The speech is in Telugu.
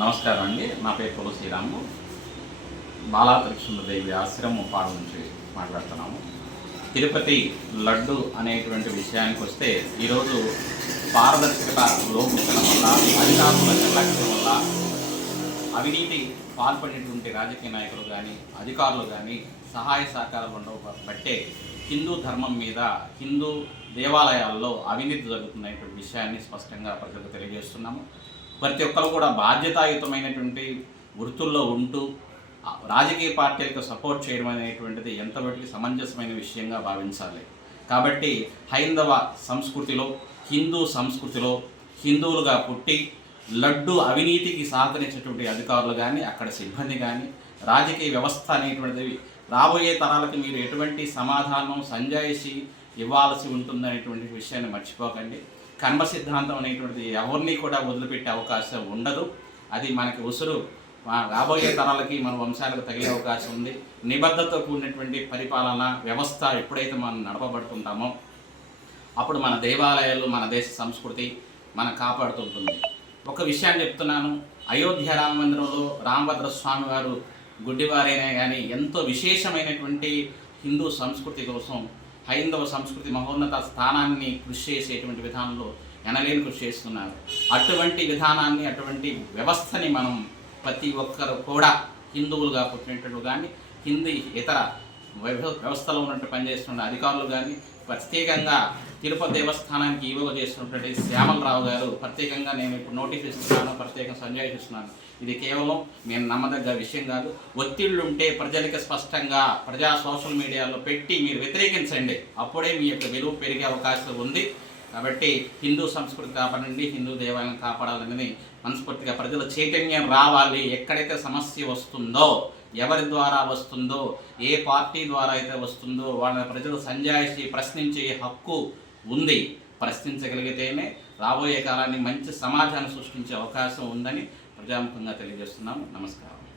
నమస్కారం అండి. నా పేరు తులసి శ్రీరాము బాలా దేవి ఆశ్రమం పాడ నుంచి మాట్లాడుతున్నాము. తిరుపతి లడ్డు అనేటువంటి విషయానికి వస్తే ఈరోజు పారదర్శకత లోపించడం వల్ల అధికారుల నిర్లక్ష్యం వల్ల అవినీతి పాల్పడేటువంటి రాజకీయ నాయకులు కానీ అధికారులు కానీ సహాయ సహకారాలు ఉండవు. బట్టే హిందూ ధర్మం మీద హిందూ దేవాలయాల్లో అవినీతి జరుగుతున్నటువంటి విషయాన్ని స్పష్టంగా ప్రజలకు తెలియజేస్తున్నాము. ప్రతి ఒక్కరు కూడా బాధ్యతాయుతమైనటువంటి వృత్తుల్లో ఉంటూ రాజకీయ పార్టీలకు సపోర్ట్ చేయడం అనేటువంటిది ఎంతవరకు సమంజసమైన విషయంగా భావించాలి. కాబట్టి హైందవ సంస్కృతిలో హిందూ సంస్కృతిలో హిందువులుగా పుట్టి లడ్డు అవినీతికి సహకరించినటువంటి అధికారులు కానీ అక్కడ సిబ్బంది కానీ రాజకీయ వ్యవస్థ అనేటువంటిది రాబోయే తరాలకు మీరు ఎటువంటి సమాధానం సంజాయిషి ఇవ్వాల్సి ఉంటుందనేటువంటి విషయాన్ని మర్చిపోకండి. కర్మ సిద్ధాంతం అనేటువంటిది ఎవరిని కూడా వదిలిపెట్టే అవకాశం ఉండదు. అది మనకి ఉసురు. రాబోయే తరాలకి మన వంశాలకు తగిలే అవకాశం ఉంది. నిబద్ధతతో కూడినటువంటి పరిపాలన వ్యవస్థ ఎప్పుడైతే మనం నడపబడుతుంటామో అప్పుడు మన దేవాలయాలు మన దేశ సంస్కృతి మన కాపాడుతుంటుంది. ఒక విషయాన్ని చెప్తున్నాను. అయోధ్య రామ మందిరంలో రామభద్ర స్వామి వారు గుడ్డివారైనా కానీ ఎంతో విశేషమైనటువంటి హిందూ సంస్కృతి కోసం హైందవ సంస్కృతి మహోన్నత స్థానాన్ని కృషి చేసేటువంటి విధానంలో ఎనలేని కృషి చేస్తున్నారు. అటువంటి విధానాన్ని అటువంటి వ్యవస్థని మనం ప్రతి ఒక్కరు కూడా హిందువులుగా పుట్టినట్టు కానీ హిందీ ఇతర వ్యవస్థలో ఉన్నట్టు పనిచేస్తున్న అధికారులు కానీ ప్రత్యేకంగా తిరుపతి దేవస్థానానికి ఈవో చేసినటువంటి శ్యామలరావు గారు ప్రత్యేకంగా నేను ఇప్పుడు నోటీస్ ఇస్తున్నాను ప్రత్యేకంగా సంజయ్ ఇస్తున్నాను. ఇది కేవలం నేను నమ్మదగ్గ విషయం కాదు. ఒత్తిళ్ళుంటే ప్రజలకు స్పష్టంగా ప్రజా సోషల్ మీడియాలో పెట్టి మీరు వ్యతిరేకించండి. అప్పుడే మీ యొక్క విలువ పెరిగే అవకాశం ఉంది. కాబట్టి హిందూ సంస్కృతి కాపాడండి హిందూ దేవాలయం కాపాడాలని మనస్ఫూర్తిగా ప్రజల చైతన్యం రావాలి. ఎక్కడైతే సమస్య వస్తుందో ఎవరి ద్వారా వస్తుందో ఏ పార్టీ ద్వారా అయితే వస్తుందో వాళ్ళ ప్రజలు సంజాయిషి ప్రశ్నించే హక్కు ఉంది. ప్రశ్నించగలిగితేనే రాబోయే కాలాన్ని మంచి సమాజాన్ని సృష్టించే అవకాశం ఉందని ప్రజాముఖంగా తెలియజేస్తున్నాము. నమస్కారం.